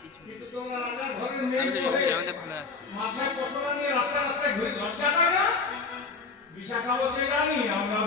আসছি আমাদের ভালো আসছি বিশাখা বলছে জানি আমরা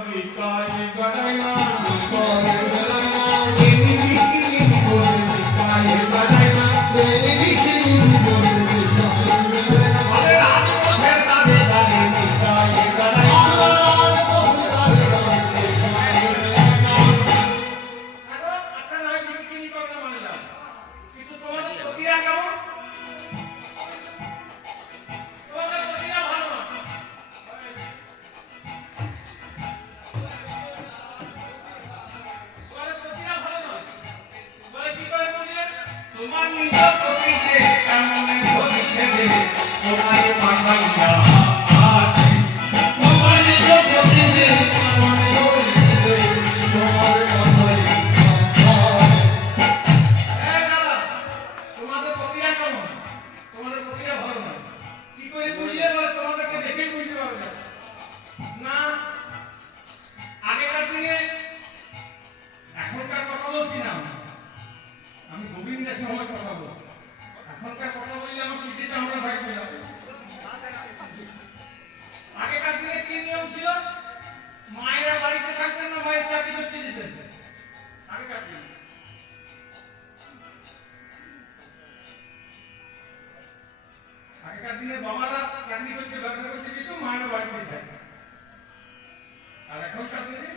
তোমার নিজের প্রতিতে কেমন ধরছে রে তোমায় পাঠাইয়া আছে তোমার নিজের প্রতিতে কেমন ধরছে রে তোমার পাঠাইয়া এই দাদা তোমাদের প্রতিটা কেমন তোমাদের প্রতিটা ভালো না কি করে বুঝলে বলে তোমাদেরকে দেখেই বুঝতে পারবে না আগেকার দিনে এখনকার কথা বলছি না আমি গোবিন্দের সময় কথা বলছি এখনকার কথা বললে আমার পিঠিতে আমরা থাকবে না আগেকার দিনে কি নিয়ম ছিল মায়েরা বাড়িতে থাকতেন না মায়ের চাকরি করতে দিতেন আগেকার দিনে আগেকার দিনে বাবারা চাকরি করতে ব্যবসা করতে দিত মায়েরা বাড়িতে থাকতেন আর এখনকার দিনে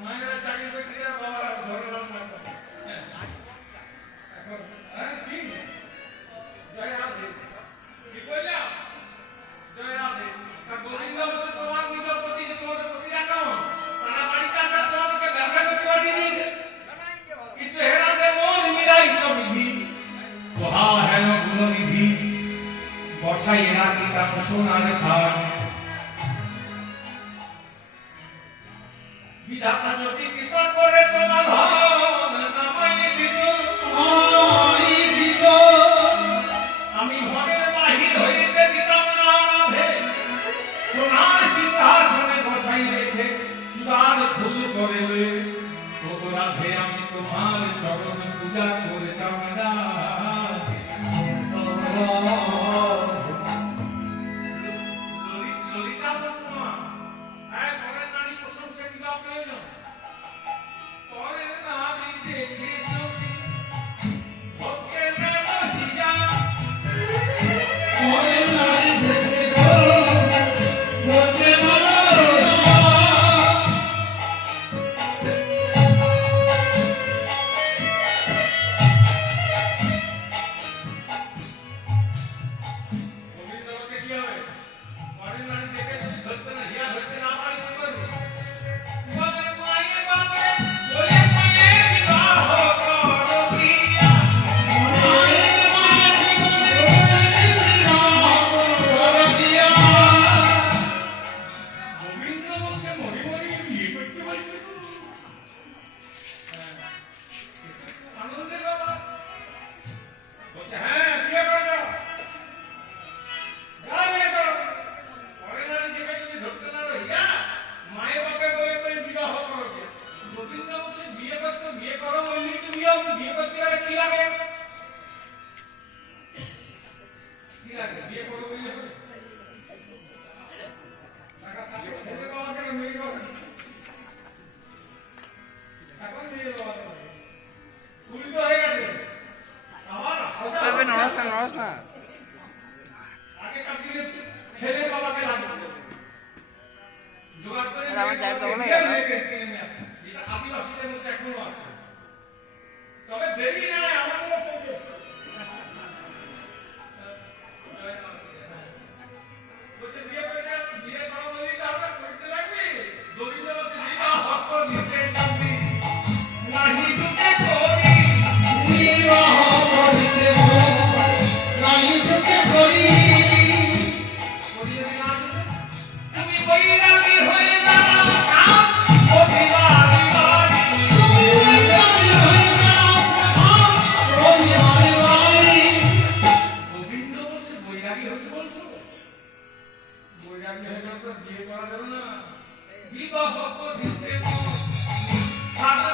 মায়েরা চাকরি করতে বাবারা ঘরে রান্না করে এখন হ্যাঁ কি জয় রাধে কি বললাম জয় রাধে তা গোবিন্দ বলছে তোমার নিজের প্রতি যে তোমাদের প্রতি রাখো তারা বাড়িতে আসা তোমাদেরকে ব্যবসা করতে পারিনি কিন্তু হে রাধে মন মিলাই তো বিধি ওহা হেন গুণনিধি বসাই রাখি তার সোনার খান বিধাতা যদি কৃপা করে তোমার ধন নামাই দিত আমি ঘরের বাহির হইতে দিতাম না রাধে সোনার সিংহাসনে বসাই রেখে চূড়ার ফুল করে তবু রাধে আমি তোমার চরণ পূজা করতাম না ললিতা বসুমা হ্যাঁ ঘরের নারী প্রশংসা কি বা প্রয়োজন পরের নারী দেখে চোখে ভক্তের মেলহিয়া পরের নারী দেখে ভক্তের মেলহিয়া গোবিন্দকে কি হবে পরের নারী দেখে ধরতে না হিয়া ধরতে না পারি কি করবে বলে মায়ের বাপে বলে মায়ের বিবাহ করো দিয়া মায়ের বাপে বলে মায়ের বিবাহ করো দিয়া গোবিন্দ বলছে মরি মরি বিয়ে করতে বলছে আনন্দের বাবা বলছে হ্যাঁ বিয়ে করে দাও বিয়ে করো পরের নারী দেখে যদি ধরতে না রহিয়া মায়ের বাপে বলে তুমি বিবাহ করো গোবিন্দ বলছে বিয়ে করতে বিয়ে করো বললি তুমি বিয়ে করতে গেলে কি লাগে কি লাগে বিয়ে করো বললে হবে টাকা থাকে ছেলে বাবা কেন মেয়ে বাবা এখন মেয়ে বাবা স্কুল তো হয়ে গেছে আবার নড়াস না আগেকার দিনে ছেলে বাবাকে লাগবে জোগাড় করে আমার জায়গা তো বলে গেল এটা আদিবাসীদের মধ্যে এখনো আছে তবে দেরি না আমাদেরও চলবে বলছে বিয়ে করে বিয়ে করা বলি আমরা করতে লাগবে গোবিন্দ বলছে বিবাহ হক দিতে লাগবে নাহি দুঃখে করি বিবাহ করিতে নাহি দুঃখে করি তুমি বৈরাগী হয়ে দাঁড়াও ও বিবাহী বাড়ি তুমি বৈরাগী হয়ে দাঁড়াও ও বিবাহী বাড়ি গোবিন্দ বলছে বৈরাগী হতে বলছো বৈরাগী হয়ে গেলে তো বিয়ে করা যাবে না বিবাহ করতে সাত